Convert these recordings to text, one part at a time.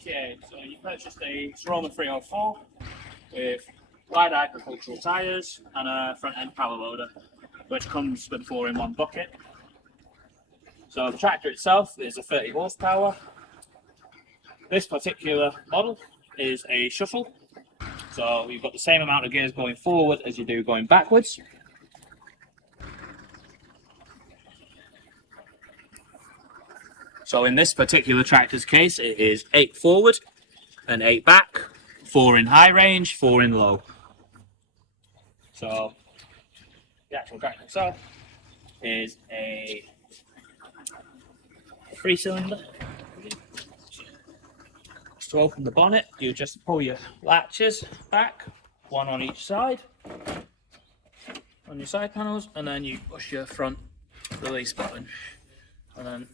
Okay, so you purchased a Siromer 304 with wide agricultural tyres and a front end power loader, which comes with a 4-in-1 bucket. So the tractor itself is a 30 horsepower. This particular model is a shuffle, so you've got the same amount of gears going forward as you do going backwards. So in this particular tractor's case, it is 8 forward and 8 back, 4 in high range, 4 in low. So the actual tractor itself is a 3-cylinder. To open the bonnet, you just pull your latches back, one on each side, on your side panels, and then you push your front release button, and then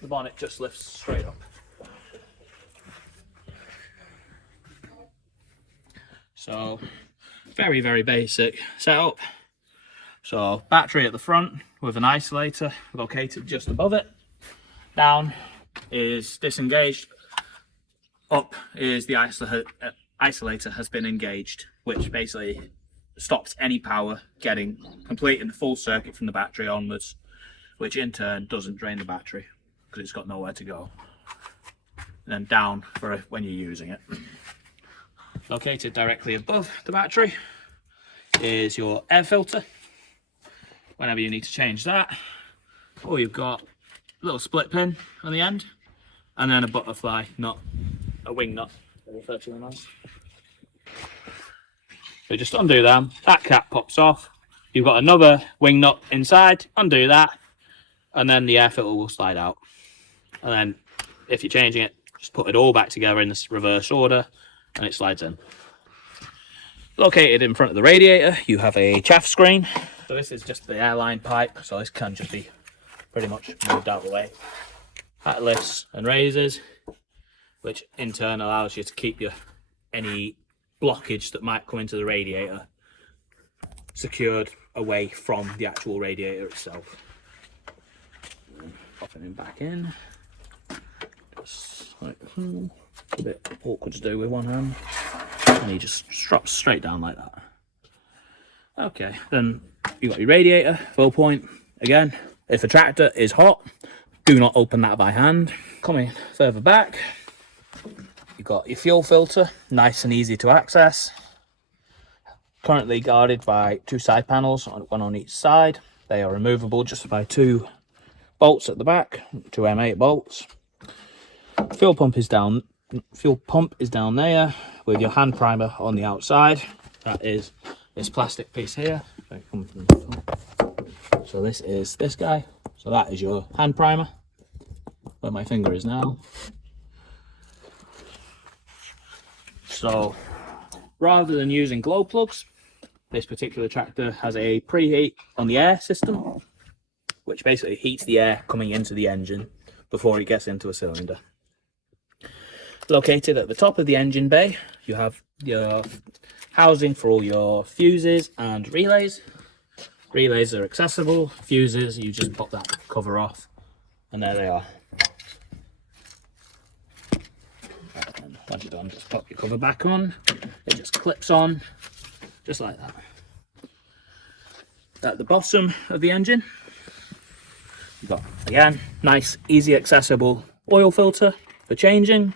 the bonnet just lifts straight up. So very, very basic setup. So battery at the front with an isolator located just above it. Down is disengaged. Up is the isolator has been engaged, which basically stops any power getting complete in the full circuit from the battery onwards, which in turn doesn't drain the battery because it's got nowhere to go. And then down for when you're using it. Located directly above the battery is your air filter. Whenever you need to change that, or you've got a little split pin on the end, and then a butterfly nut, a wing nut, they refer to them as. So just undo them, that cap pops off, you've got another wing nut inside, undo that, and then the air filter will slide out. And then if you're changing it, just put it all back together in this reverse order, and it slides in. Located in front of the radiator, you have a chaff screen. So this is just the airline pipe, so this can just be pretty much moved out of the way. That lifts and raises, which in turn allows you to keep any blockage that might come into the radiator secured away from the actual radiator itself. Popping it back in. Just like a bit awkward to do with one hand. And he just drops straight down like that. Okay, then you've got your radiator, fill point. Again, if the tractor is hot, do not open that by hand. Coming further back, you've got your fuel filter, nice and easy to access. Currently guarded by 2 side panels, one on each side. They are removable just by 2 bolts at the back, 2 M8 bolts. Fuel pump is down there with your hand primer on the outside. That is this plastic piece here. So this is this guy. So that is your hand primer, where my finger is now. So rather than using glow plugs, this particular tractor has a preheat on the air system, which basically heats the air coming into the engine before it gets into a cylinder. Located at the top of the engine bay, you have your housing for all your fuses and relays. Relays are accessible, fuses, you just pop that cover off, and there they are. And once you're done, just pop your cover back on. It just clips on, just like that. At the bottom of the engine, you've got, again, nice, easy accessible oil filter for changing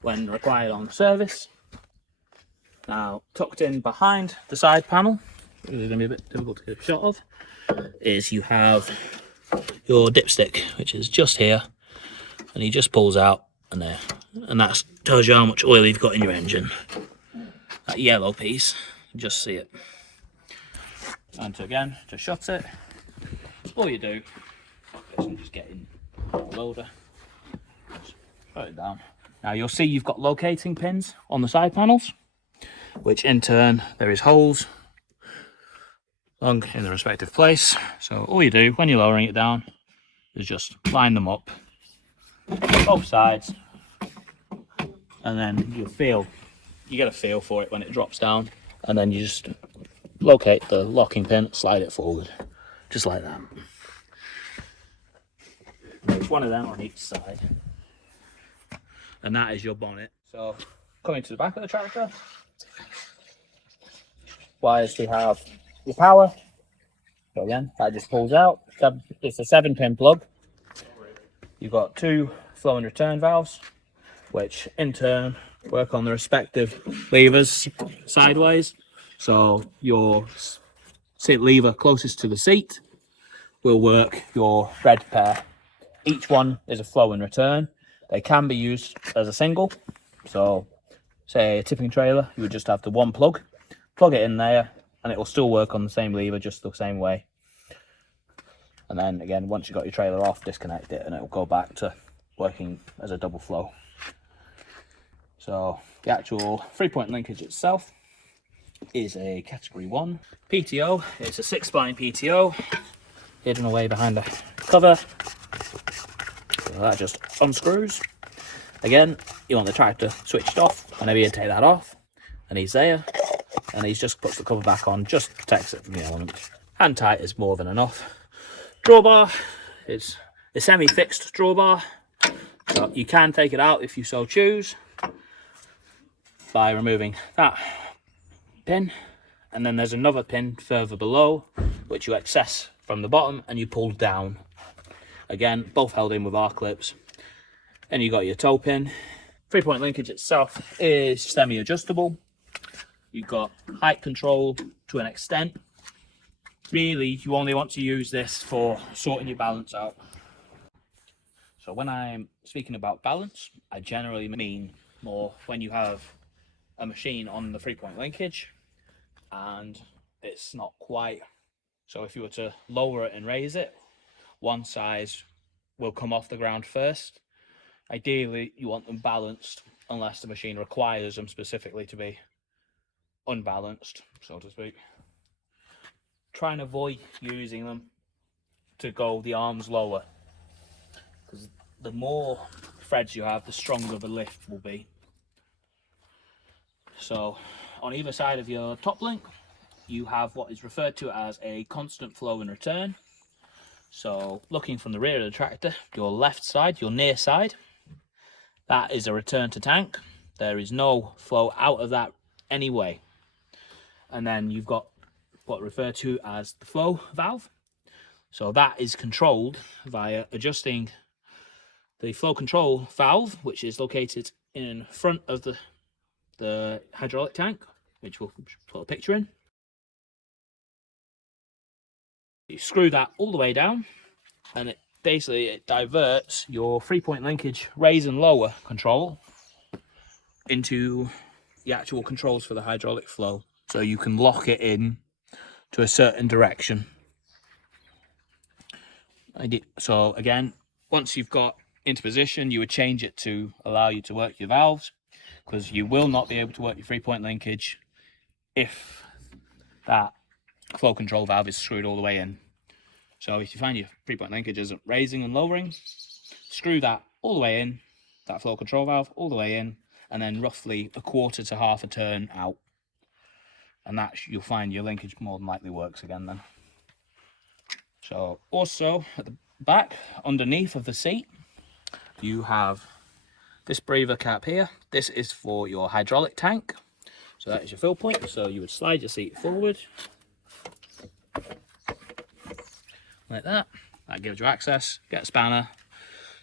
when required on service. Now, tucked in behind the side panel, which is going to be a bit difficult to get a shot of, is you have your dipstick, which is just here, and he just pulls out and there, and that tells you how much oil you've got in your engine. That yellow piece, you just see it. And to again, just shut it. All you do is just get in the loader, just put it down. Now you'll see you've got locating pins on the side panels, which in turn there is holes along in the respective place. So all you do when you're lowering it down is just line them up both sides, and then you get a feel for it when it drops down, and then you just locate the locking pin, slide it forward, just like that. There's one of them on each side. and that is your bonnet. So coming to the back of the tractor, wires we have your power. So again, that just pulls out. It's a 7-pin plug. You've got 2 flow and return valves, which in turn work on the respective levers sideways. So your seat lever closest to the seat will work your red pair. Each one is a flow and return. They can be used as a single. So say a tipping trailer, you would just have the one plug it in there, and it will still work on the same lever, just the same way. And then again, once you've got your trailer off, disconnect it and it will go back to working as a double flow. So the actual 3-point linkage itself is a category 1. PTO, it's a 6-spline PTO, hidden away behind the cover. So that just unscrews. Again, you want the tractor switched off, whenever you take that off, and he's there, and he just puts the cover back on, just protects it from the elements. Hand tight is more than enough. Drawbar, it's a semi-fixed drawbar, so you can take it out if you so choose by removing that pin, and then there's another pin further below which you access from the bottom and you pull down. Again, both held in with R-clips. And you got your toe pin. 3-point linkage itself is semi-adjustable. You've got height control to an extent. Really, you only want to use this for sorting your balance out. So when I'm speaking about balance, I generally mean more when you have a machine on the 3-point linkage and it's not quite. So if you were to lower it and raise it, one size will come off the ground first. Ideally, you want them balanced unless the machine requires them specifically to be unbalanced, so to speak. Try and avoid using them to go the arms lower, because the more threads you have, the stronger the lift will be. So on either side of your top link, you have what is referred to as a constant flow and return. So looking from the rear of the tractor, your left side, your near side, that is a return to tank. There is no flow out of that anyway. And then you've got what referred to as the flow valve. So that is controlled via adjusting the flow control valve, which is located in front of the hydraulic tank, which we'll put a picture in. You screw that all the way down, and it diverts your 3-point linkage raise and lower control into the actual controls for the hydraulic flow. So you can lock it in to a certain direction. So again, once you've got into position, you would change it to allow you to work your valves, because you will not be able to work your 3-point linkage if that flow control valve is screwed all the way in. So if you find your 3-point linkage isn't raising and lowering, screw that all the way in, that flow control valve all the way in, and then roughly a quarter to half a turn out. And that you'll find your linkage more than likely works again then. So also at the back, underneath of the seat, you have this breather cap here. This is for your hydraulic tank. So that is your fill point. So you would slide your seat forward like that. That gives you access. Get a spanner,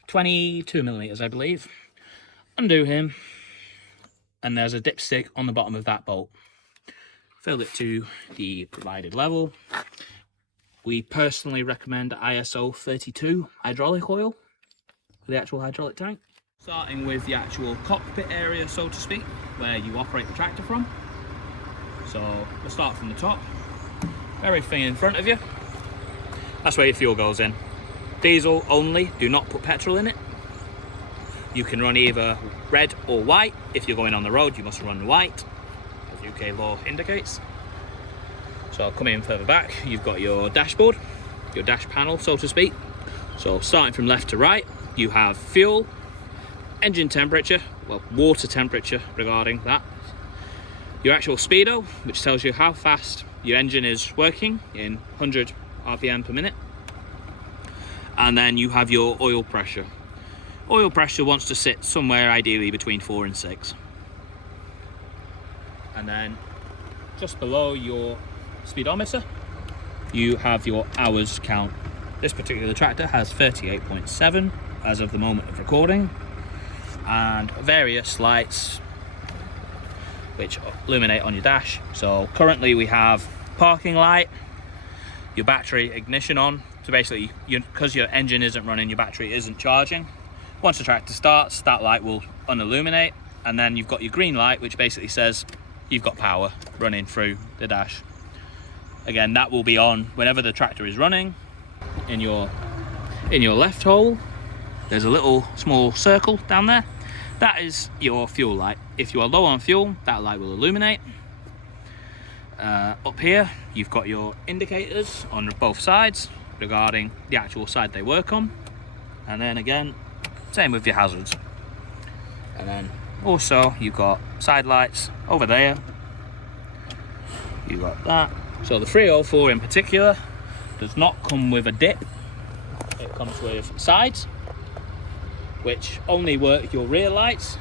22mm I believe. Undo him, and there's a dipstick on the bottom of that bolt. Fill it to the provided level. We personally recommend ISO 32 hydraulic oil for the actual hydraulic tank. Starting with the actual cockpit area, so to speak, where you operate the tractor from. So we'll start from the top. Everything in front of you, that's where your fuel goes in. Diesel only, do not put petrol in it. You can run either red or white. If you're going on the road, you must run white, as UK law indicates. So coming further back, you've got your dashboard, your dash panel, so to speak. So starting from left to right, you have fuel, engine temperature, well, water temperature regarding that. Your actual speedo, which tells you how fast your engine is working in 100 RPM per minute. And then you have your oil pressure. oil pressure wants to sit somewhere ideally between 4 and 6. And then just below your speedometer, you have your hours count. This particular tractor has 38.7 as of the moment of recording, and various lights which illuminate on your dash. So currently we have parking light, your battery ignition on. So basically, because your engine isn't running, your battery isn't charging. Once the tractor starts, that light will unilluminate, and then you've got your green light, which basically says you've got power running through the dash. Again, that will be on whenever the tractor is running. In your left hole, there's a little small circle down there. That is your fuel light. If you are low on fuel, that light will illuminate. Up here, you've got your indicators on both sides regarding the actual side they work on. And then again, same with your hazards. And then also you've got side lights over there. You've got that. So the 304 in particular does not come with a dip. It comes with sides, which only work your rear lights.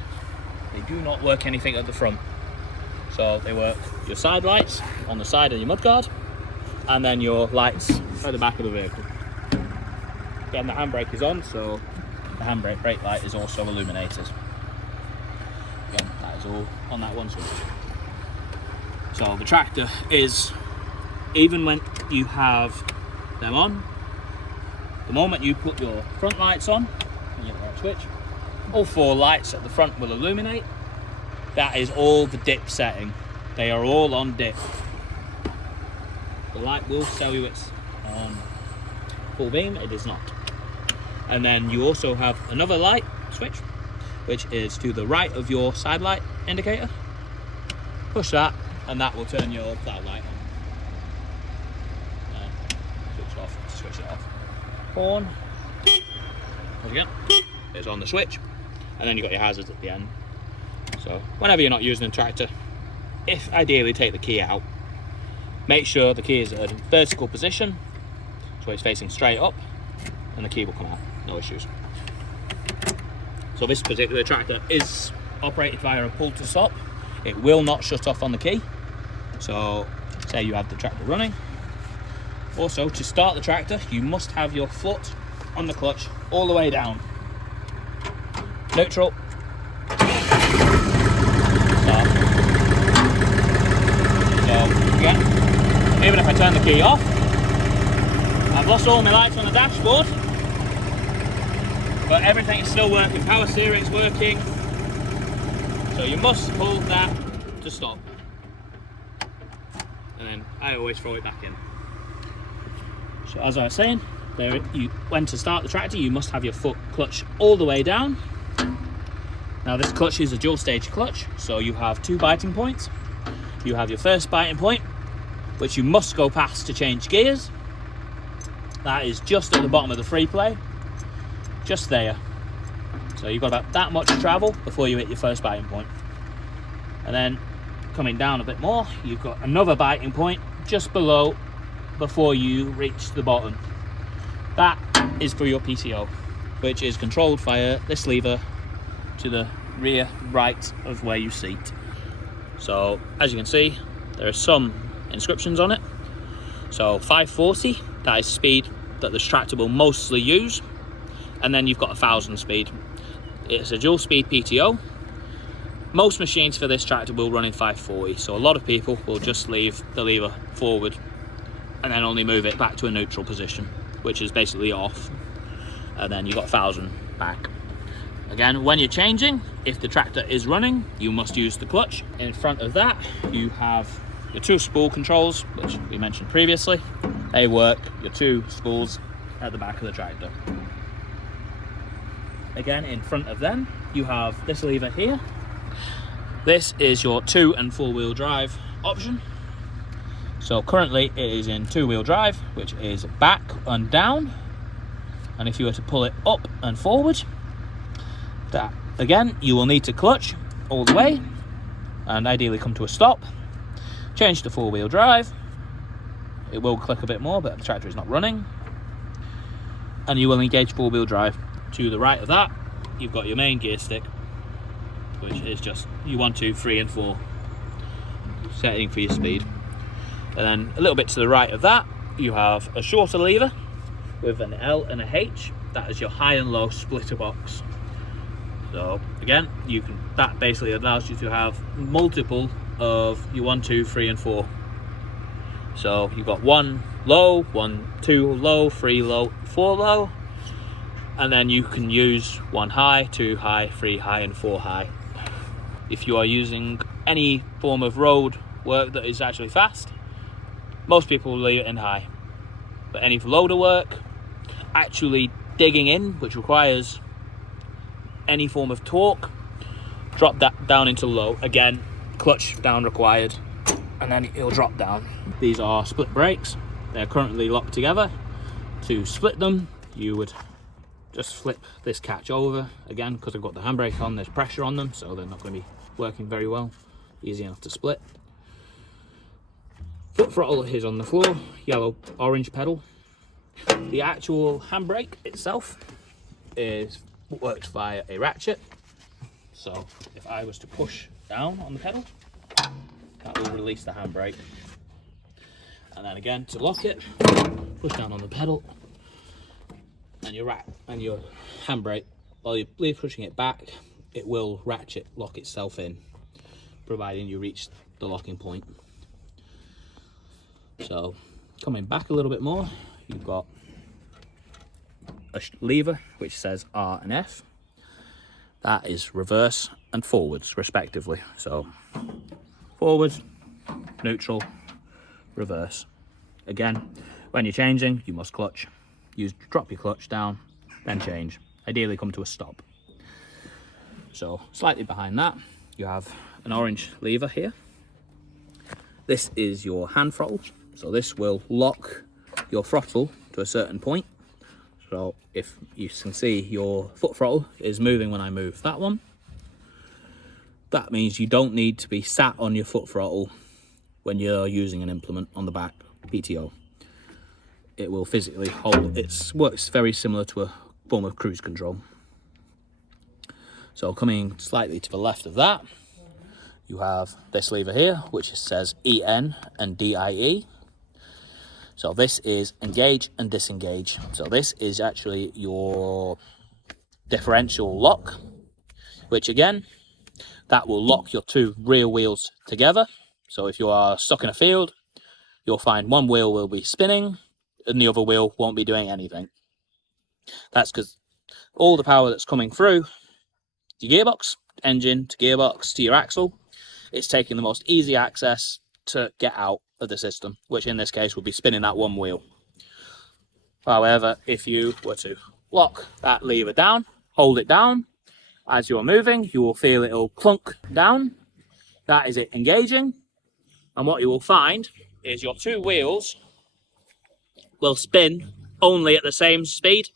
They do not work anything at the front. So they work your side lights on the side of your mudguard, and then your lights at the back of the vehicle. Again, the handbrake is on, so the handbrake brake light is also illuminated. Again, that is all on that one switch. So the tractor is, even when you have them on, the moment you put your front lights on, and you hit that switch, all 4 lights at the front will illuminate. That is all the dip setting. They are all on dip. The light will tell you it's on full beam, it is not. And then you also have another light switch, which is to the right of your side light indicator. Push that, and that will turn your flat light on. Switch it off, switch it off. Horn, again, is on the switch, and then you've got your hazards at the end. So whenever you're not using a tractor, if ideally take the key out, make sure the key is at a vertical position, so it's facing straight up, and the key will come out, no issues. So this particular tractor is operated via a pull to stop. It will not shut off on the key. So say you have the tractor running. Also, to start the tractor, you must have your foot on the clutch all the way down. Neutral. Start. So again, even if I turn the key off, I've lost all my lights on the dashboard, but everything is still working. Power steering's working. So you must hold that to stop. And then I always throw it back in. So as I was saying, when to start the tractor, you must have your foot clutch all the way down. Now this clutch is a dual stage clutch, so you have 2 biting points. You have your first biting point, which you must go past to change gears. That is just at the bottom of the free play, just there. So you've got about that much to travel before you hit your first biting point. And then coming down a bit more, you've got another biting point just below before you reach the bottom. That is for your PCO, which is controlled via this lever to the rear right of where you seat. So as you can see, there are some inscriptions on it. So 540, that is speed that this tractor will mostly use. And then you've got 1000 speed. It's a dual speed PTO. Most machines for this tractor will run in 540, so a lot of people will just leave the lever forward and then only move it back to a neutral position, which is basically off, and then you've got 1000 back. Again, when you're changing, if the tractor is running, you must use the clutch. In front of that, you have your 2 spool controls, which we mentioned previously. They work your 2 spools at the back of the tractor. Again, in front of them, you have this lever here. This is your 2 and 4-wheel drive option. So currently it is in 2-wheel drive, which is back and down. And if you were to pull it up and forward, that again, you will need to clutch all the way and ideally come to a stop. Change to 4-wheel drive. It will click a bit more, but the tractor is not running. And you will engage 4-wheel drive. To the right of that, you've got your main gear stick, which is just your 1, 2, 3 and 4 setting for your speed. And then a little bit to the right of that, you have a shorter lever with an L and a H. That is your high and low splitter box. So again, that basically allows you to have multiple of your 1, 2, 3 and 4. So you've got 1 low, 1, 2 low, 3 low, 4 low, and then you can use 1 high, 2 high, 3 high and 4 high. If you are using any form of road work that is actually fast, most people will leave it in high. But any loader work, actually digging in, which requires any form of torque, drop that down into low. Again, clutch down required, and then it'll drop down. These are split brakes. They're currently locked together. To split them, you would just flip this catch over. Again, because I've got the handbrake on, there's pressure on them, so they're not going to be working very well. Easy enough to split. Foot throttle is on the floor, yellow, orange pedal. The actual handbrake itself works via a ratchet. So if I was to push down on the pedal, that will release the handbrake. And then again, to lock it, push down on the pedal, and your handbrake, while you're pushing it back, it will ratchet lock itself in, providing you reach the locking point. So coming back a little bit more, you've got a lever which says R and F. That is reverse and forwards respectively. So forwards, neutral, reverse. Again, when you're changing, you must clutch. Drop your clutch down, then change. Ideally come to a stop. So slightly behind that, you have an orange lever here. This is your hand throttle. So this will lock your throttle to a certain point. So if you can see, your foot throttle is moving when I move that one. That means you don't need to be sat on your foot throttle when you're using an implement on the back, PTO. It will physically hold. It works very similar to a form of cruise control. So coming slightly to the left of that, you have this lever here, which says EN and DIE. So this is engage and disengage. So this is actually your differential lock, which again, that will lock your 2 rear wheels together. So if you are stuck in a field, you'll find one wheel will be spinning and the other wheel won't be doing anything. That's because all the power that's coming through your gearbox, engine to gearbox to your axle, it's taking the most easy access to get out of the system, which in this case would be spinning that one wheel. However, if you were to lock that lever down, hold it down, as you're moving, you will feel it'll clunk down. That is it engaging. And what you will find is your 2 wheels will spin only at the same speed.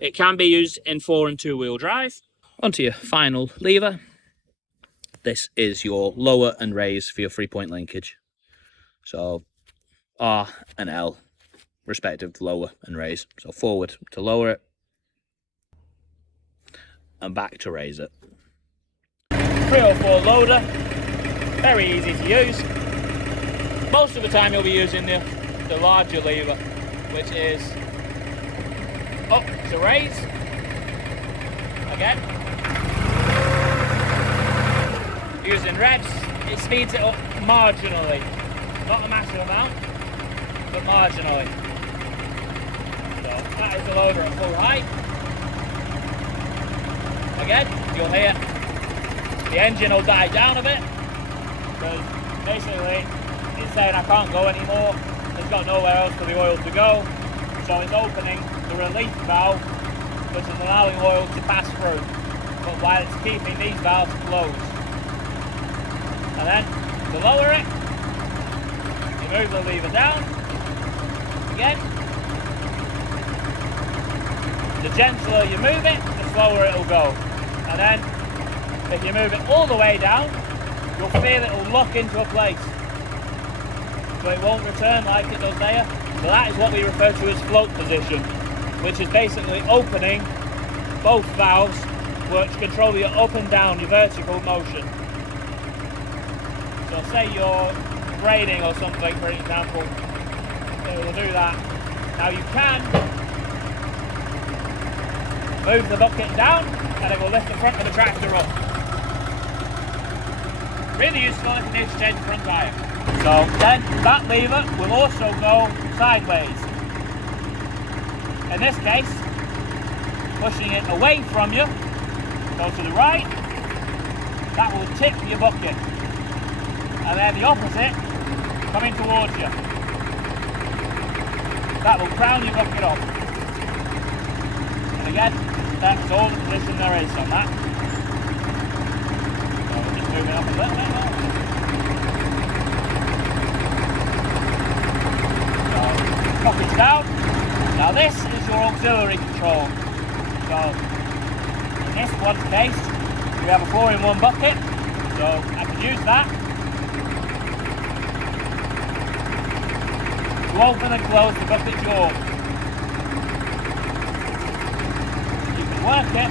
It can be used in 4 and 2 wheel drive. Onto your final lever. This is your lower and raise for your 3-point linkage. So R and L, respective lower and raise. So forward to lower it, and back to raise it. 304 loader, very easy to use. Most of the time you'll be using the larger lever, which is up to raise. Again, using revs, it speeds it up marginally. Not a massive amount, but marginally. So that is the loader at full height. Again, you'll hear the engine will die down a bit, because basically it's saying I can't go anymore. It's got nowhere else for the oil to go, so it's opening the relief valve, which is allowing oil to pass through, but while it's keeping these valves closed. And then to lower it, move the lever down again. The gentler you move it, the slower it'll go. And then if you move it all the way down, you'll feel it'll lock into a place, so it won't return like it does there. So that is what we refer to as float position, which is basically opening both valves which control your up and down, your vertical motion. So say you're grading or something, for example, it will do that. Now you can move the bucket down and it will lift the front of the tractor up. Really useful if you need to change the front tyre. So then that lever will also go sideways. In this case, pushing it away from you, go to the right, that will tip your bucket. And then the opposite, coming towards you. That will crown your bucket up. And again, that's all the position there is on that. So we're just moving up a little bit more. So, bucket's down. Now this is your auxiliary control. So, in this one's case, we have a 4-in-1 bucket. So I can use that to open and close the bucket jaw. You can work it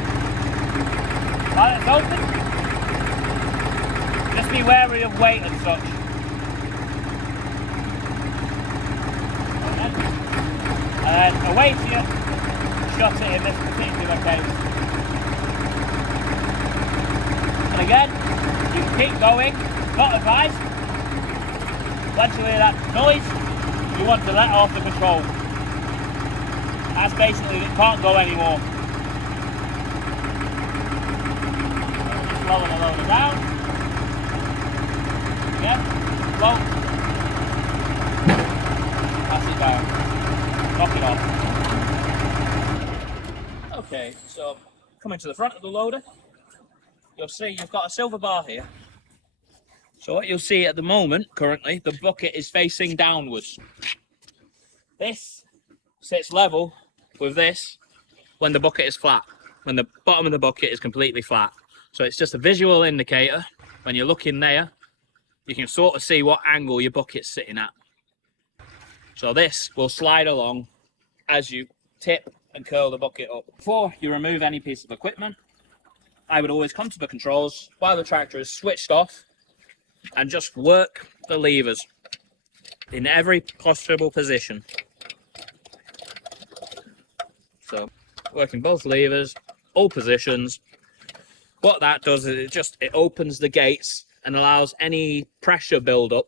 while it's open. Just be wary of weight and such. And then away to you, shut it in this particular case. And again, you can keep going, not advised. Once you hear that noise, you want to let off the control. That's basically, it can't go anymore. Just lower the loader down. Again, slow. Pass it down. Knock it off. Okay, so coming to the front of the loader, you'll see you've got a silver bar here. So what you'll see at the moment, currently, the bucket is facing downwards. This sits level with this when the bucket is flat, when the bottom of the bucket is completely flat. So it's just a visual indicator. When you're looking there, you can sort of see what angle your bucket's sitting at. So this will slide along as you tip and curl the bucket up. Before you remove any piece of equipment, I would always come to the controls while the tractor is switched off and just work the levers in every possible position. So working both levers, all positions. What that does is it opens the gates and allows any pressure build up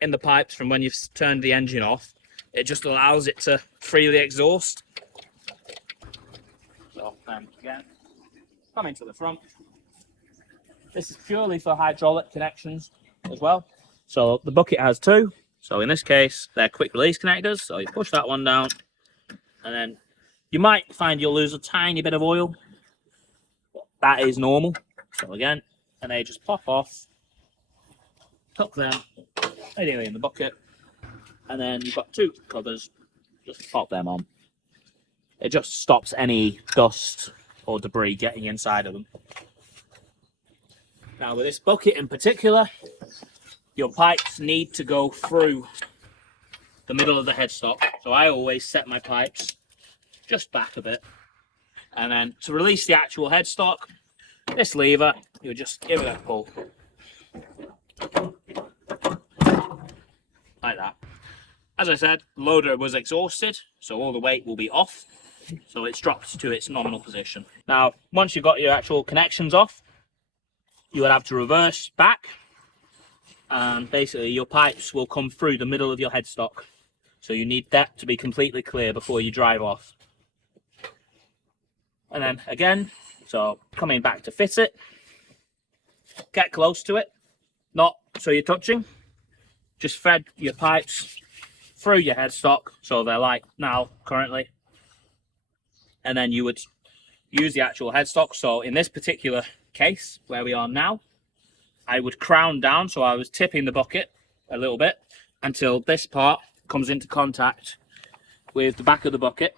in the pipes from when you've turned the engine off. It just allows it to freely exhaust. So again, coming to the front. This is purely for hydraulic connections as well. So the bucket has two. So in this case, they're quick release connectors. So you push that one down, and then you might find you'll lose a tiny bit of oil. That is normal. So again, and they just pop off, tuck them ideally in the bucket, and then you've got two covers, just pop them on. It just stops any dust or debris getting inside of them. Now with this bucket in particular, your pipes need to go through the middle of the headstock. So I always set my pipes just back a bit. And then to release the actual headstock, this lever, you just give it a pull. Like that. As I said, the loader was exhausted, so all the weight will be off. So it's dropped to its nominal position. Now, once you've got your actual connections off, you would have to reverse back. And basically your pipes will come through the middle of your headstock. So you need that to be completely clear before you drive off. And then again, so coming back to fit it, get close to it, not so you're touching, just thread your pipes through your headstock, so they're like now currently, and then you would use the actual headstock. So in this particular case where we are now, I would crown down, so I was tipping the bucket a little bit until this part comes into contact with the back of the bucket,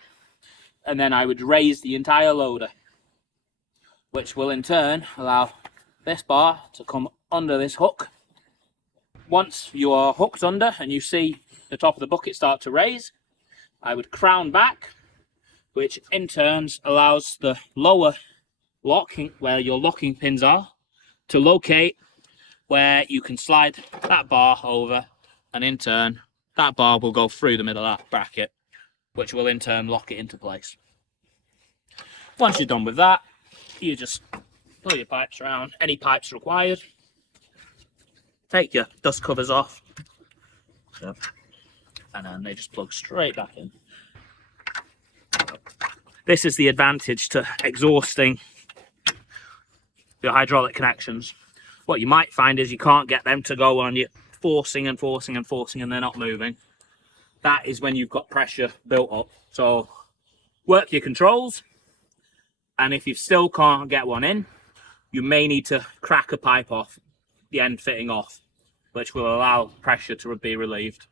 and then I would raise the entire loader, which will in turn allow this bar to come under this hook. Once you are hooked under and you see the top of the bucket start to raise, I would crown back, which in turn allows the lower locking where your locking pins are to locate where you can slide that bar over, and in turn that bar will go through the middle of that bracket, which will in turn lock it into place. Once you're done with that, you just pull your pipes around, any pipes required, take your dust covers off, and then they just plug straight back in. This is the advantage to exhausting your hydraulic connections. What you might find is you can't get them to go on, you're forcing and forcing and forcing and they're not moving. That is when you've got pressure built up. So work your controls, and if you still can't get one in, you may need to crack a pipe off, the end fitting off, which will allow pressure to be relieved.